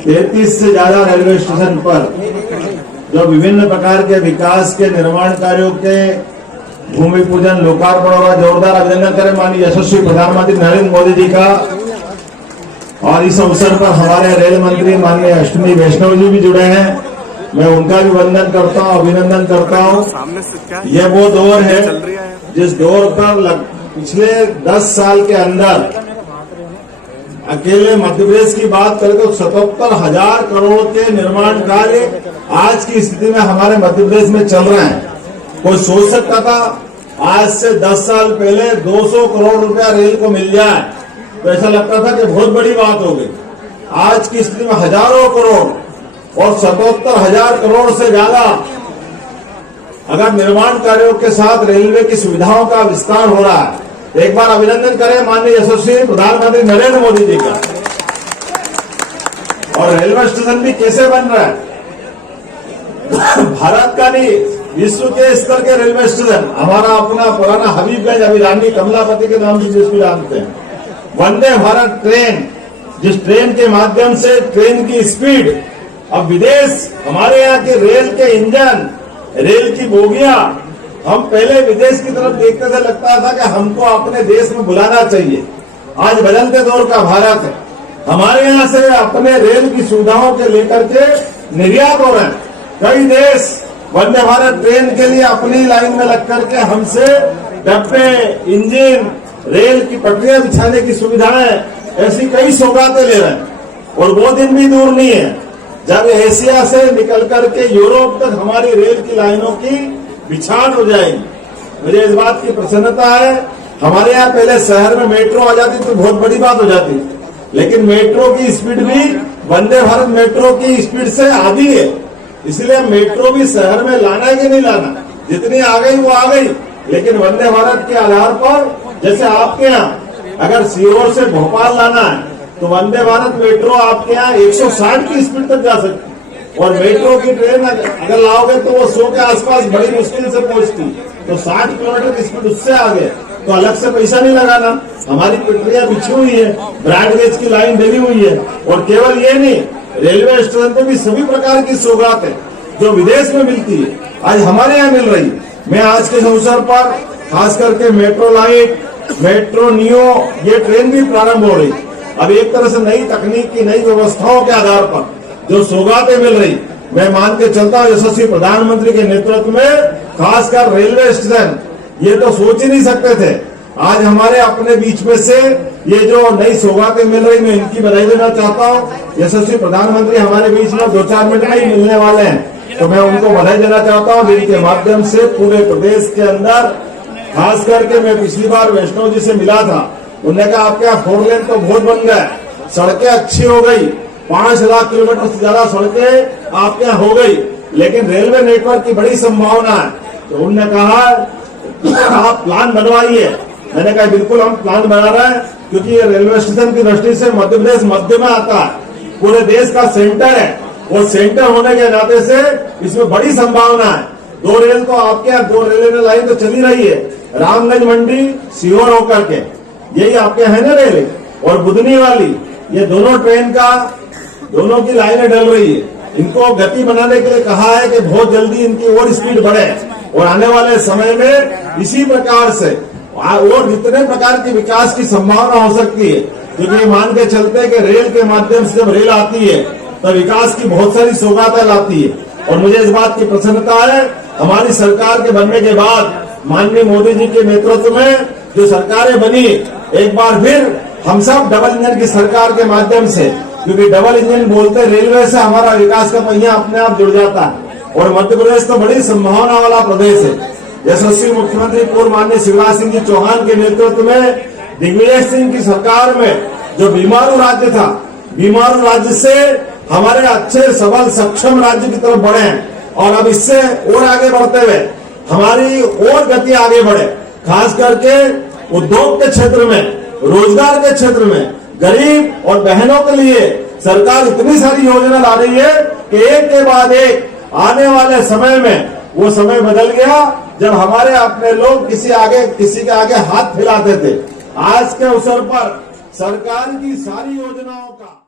33 से ज्यादा railway station पर जो विभिन्न प्रकार के विकास के निर्माण कार्यों के भूमि पूजन लोकार्पण होगा। जोरदार अभिनंदन करें माननीय यशस्वी प्रधानमंत्री नरेंद्र मोदी जी का। और इस अवसर पर हमारे रेल मंत्री माननीय अश्विनी वैष्णव जी भी जुड़े हैं, मैं उनका भी वंदन करता हूं, अभिनंदन करता हूं। यह वो दौर है जिस दौर पर पिछले 10 साल के अंदर अकेले मध्य प्रदेश की बात करें तो 77,000 करोड़ के निर्माण कार्य आज की स्थिति में हमारे मध्य प्रदेश में चल रहे हैं। कोई सोच सकता था आज से 10 साल पहले 200 करोड़ रुपया रेल को मिल जाए तो ऐसा लगता था कि बहुत बड़ी बात हो गई। आज की स्थिति में हजारों करोड़ और 77,000 करोड़ से ज्यादा अगर निर्माण कार्यों के साथ रेलवे की सुविधाओं का विस्तार हो रहा है। एक बार अभिनंदन करें माननीय यशस्वी प्रधानमंत्री नरेंद्र मोदी जी का। और रेलवे स्टेशन भी कैसे बन रहा है, भारत का नहीं विश्व के स्तर के रेलवे स्टेशन। हमारा अपना पुराना हबीबगंज, अभी रानी कमलापति के नाम से जिसको जानते हैं, वंदे भारत ट्रेन, जिस ट्रेन के माध्यम से ट्रेन की स्पीड अब विदेश, हमारे यहाँ के रेल के इंजन, रेल की बोगियां, हम पहले विदेश की तरफ देखते थे, लगता था कि हमको अपने देश में बुलाना चाहिए। आज बदलते दौर का भारत है, हमारे यहाँ से अपने रेल की सुविधाओं के लेकर के निर्यात हो रहे हैं। कई देश वंदे भारत ट्रेन के लिए अपनी लाइन में लग करके हमसे डब्बे, इंजन, रेल की पटरियां बिछाने की सुविधाएं, ऐसी कई सौगातें ले रहे हैं। और वो दिन भी दूर नहीं है जब एशिया से निकल करके यूरोप तक हमारी रेल की लाइनों की बिछान हो जाएगी। मुझे इस बात की प्रसन्नता है। हमारे यहाँ पहले शहर में मेट्रो आ जाती तो बहुत बड़ी बात हो जाती, लेकिन मेट्रो की स्पीड भी वंदे भारत मेट्रो की स्पीड से आधी है। इसलिए मेट्रो भी शहर में लाना है कि नहीं लाना, जितनी आ गई वो आ गई। लेकिन वंदे भारत के आधार पर, जैसे आपके यहाँ अगर सीहोर से भोपाल लाना है तो वंदे भारत मेट्रो आपके यहाँ 160 की स्पीड तक जा सकती है। और मेट्रो की ट्रेन अगर लाओगे तो वो 100 के आसपास बड़ी मुश्किल से पहुंचती, तो 60 किलोमीटर की स्पीड उससे आगे, तो अलग से पैसा नहीं लगाना। हमारी पटरियां बिछी हुई है, ब्रॉडगेज की लाइन डली हुई है। और केवल ये नहीं, रेलवे स्टेशन पे भी सभी प्रकार की सौगात है जो विदेश में मिलती है, आज हमारे यहाँ मिल रही है। मैं आज के अवसर पर खास करके मेट्रो लाइट, मेट्रो नियो, ये ट्रेन भी प्रारंभ हो रही। अब एक तरह से नई तकनीक की नई व्यवस्थाओं के आधार पर जो सौगातें मिल रही, मैं मान के चलता हूँ यशस्वी प्रधानमंत्री के नेतृत्व में खासकर रेलवे स्टेशन, ये तो सोच ही नहीं सकते थे। आज हमारे अपने बीच में से ये जो नई सौगातें मिल रही, मैं इनकी बधाई देना चाहता हूँ। यशस्वी प्रधानमंत्री हमारे बीच में 2-4 मिनट में ही मिलने वाले हैं, तो मैं उनको बधाई देना चाहता हूँ। जिनके माध्यम से पूरे प्रदेश के अंदर, खास करके मैं पिछली बार वैष्णव जी से मिला था, उन्होंने कहा आपके यहाँ 4 लेन तो बहुत बन गया, सड़कें अच्छी हो गई, 5 लाख किलोमीटर से ज्यादा सड़कें आपके यहाँ हो गई, लेकिन रेलवे नेटवर्क की बड़ी संभावना है। तो उन्होंने कहा आप प्लान बनवाइए। मैंने कहा बिल्कुल हम प्लान बना रहे हैं, क्योंकि ये रेलवे स्टेशन की दृष्टि से मध्य प्रदेश मध्य में आता है, पूरे देश का सेंटर है। और सेंटर होने के नाते से इसमें बड़ी संभावना है। 2 रेल तो आपके यहाँ 2 रेलवे लाइन तो चली रही है, रामगंज मंडी सीहोर होकर के, यही आपके है ना रेल, और बुधनी वाली, ये दोनों ट्रेन का दोनों की लाइनें डल रही है। इनको गति बनाने के लिए कहा है कि बहुत जल्दी इनकी और स्पीड बढ़े, और आने वाले समय में इसी प्रकार से और जितने प्रकार के विकास की संभावना हो सकती है, क्योंकि मान के चलते कि रेल के माध्यम से जब रेल आती है तो विकास की बहुत सारी सौगातें लाती है। और मुझे इस बात की प्रसन्नता है, हमारी सरकार के बनने के बाद माननीय मोदी जी के नेतृत्व में जो सरकारें बनी, एक बार फिर हम सब डबल इंजन की सरकार के माध्यम से, क्योंकि डबल इंजन बोलते रेलवे से हमारा विकास का पहिया अपने आप जुड़ जाता है। और मध्य प्रदेश तो बड़ी संभावना वाला प्रदेश है। यशस्वी मुख्यमंत्री पूर्व माननीय शिवराज सिंह जी चौहान के नेतृत्व में दिग्विजय सिंह की सरकार में जो बीमारू राज्य था, बीमारू राज्य से हमारे अच्छे सबल सक्षम राज्य की तरफ बढ़े हैं। और अब इससे और आगे बढ़ते हुए हमारी और गति आगे बढ़े, खास करके उद्योग के क्षेत्र में, रोजगार के क्षेत्र में, गरीब और बहनों के लिए सरकार इतनी सारी योजना ला रही है कि एक के बाद एक आने वाले समय में वो समय बदल गया जब हमारे अपने लोग किसी के आगे हाथ फैलाते थे। आज के अवसर पर सरकार की सारी योजनाओं का